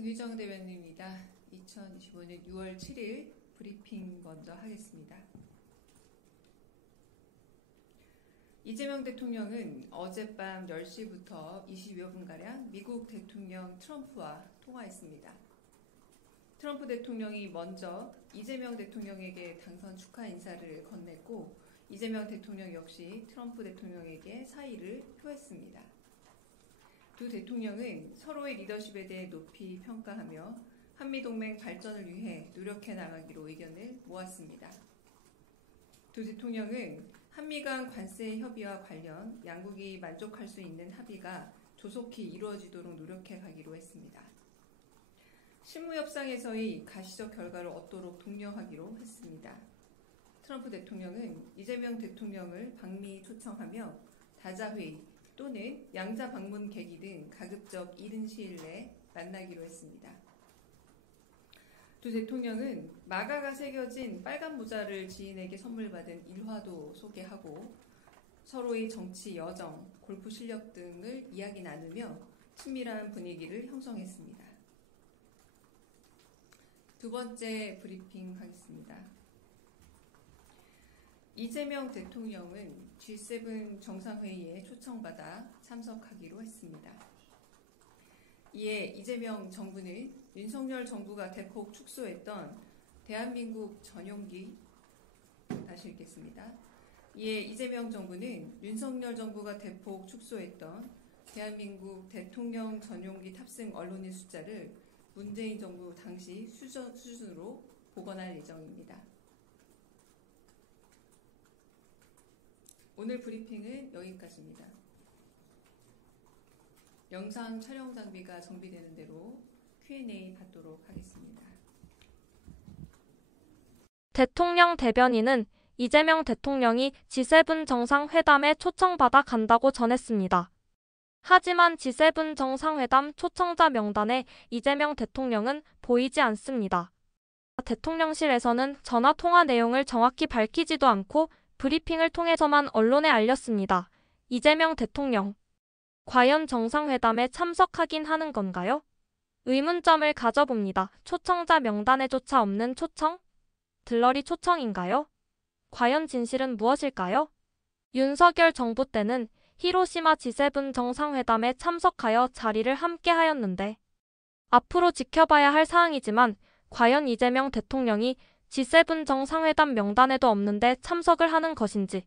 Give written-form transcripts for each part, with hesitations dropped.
강유정 대변인입니다. 2025년 6월 7일 브리핑 먼저 하겠습니다. 이재명 대통령은 어젯밤 10시부터 20여 분가량 미국 대통령 트럼프와 통화했습니다. 트럼프 대통령이 먼저 이재명 대통령에게 당선 축하 인사를 건넸고 이재명 대통령 역시 트럼프 대통령에게 사의를 표했습니다. 두 대통령은 서로의 리더십에 대해 높이 평가하며 한미동맹 발전을 위해 노력해 나가기로 의견을 모았습니다. 두 대통령은 한미 간 관세 협의와 관련 양국이 만족할 수 있는 합의가 조속히 이루어지도록 노력해 가기로 했습니다. 실무협상에서의 가시적 결과를 얻도록 독려하기로 했습니다. 트럼프 대통령은 이재명 대통령을 방미 초청하며 다자회의 또는 양자 방문 계기 등 가급적 이른 시일 내에 만나기로 했습니다. 두 대통령은 마가가 새겨진 빨간 모자를 지인에게 선물 받은 일화도 소개하고 서로의 정치 여정, 골프 실력 등을 이야기 나누며 친밀한 분위기를 형성했습니다. 두 번째 브리핑 하겠습니다. 이재명 대통령은 G7 정상회의에 초청받아 참석하기로 했습니다. 이에 이재명 정부는 윤석열 정부가 대폭 축소했던 대한민국 전용기 다시 읽겠습니다. 이에 이재명 정부는 윤석열 정부가 대폭 축소했던 대한민국 대통령 전용기 탑승 언론인 숫자를 문재인 정부 당시 수준으로 복원할 예정입니다. 오늘 브리핑은 여기까지입니다. 영상 촬영 장비가 정비되는 대로 Q&A 받도록 하겠습니다. 대통령 대변인은 이재명 대통령이 G7 정상회담에 초청받아 간다고 전했습니다. 하지만 G7 정상회담 초청자 명단에 이재명 대통령은 보이지 않습니다. 대통령실에서는 전화 통화 내용을 정확히 밝히지도 않고 브리핑을 통해서만 언론에 알렸습니다. 이재명 대통령, 과연 정상회담에 참석하긴 하는 건가요? 의문점을 가져봅니다. 초청자 명단에조차 없는 초청? 들러리 초청인가요? 과연 진실은 무엇일까요? 윤석열 정부 때는 히로시마 G7 정상회담에 참석하여 자리를 함께 하였는데 앞으로 지켜봐야 할 사항이지만 과연 이재명 대통령이 G7 정상회담 명단에도 없는데 참석을 하는 것인지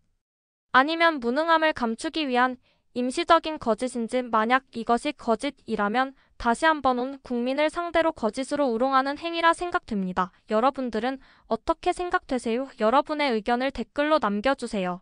아니면 무능함을 감추기 위한 임시적인 거짓인지 만약 이것이 거짓이라면 다시 한번 온 국민을 상대로 거짓으로 우롱하는 행위라 생각됩니다. 여러분들은 어떻게 생각되세요? 여러분의 의견을 댓글로 남겨주세요.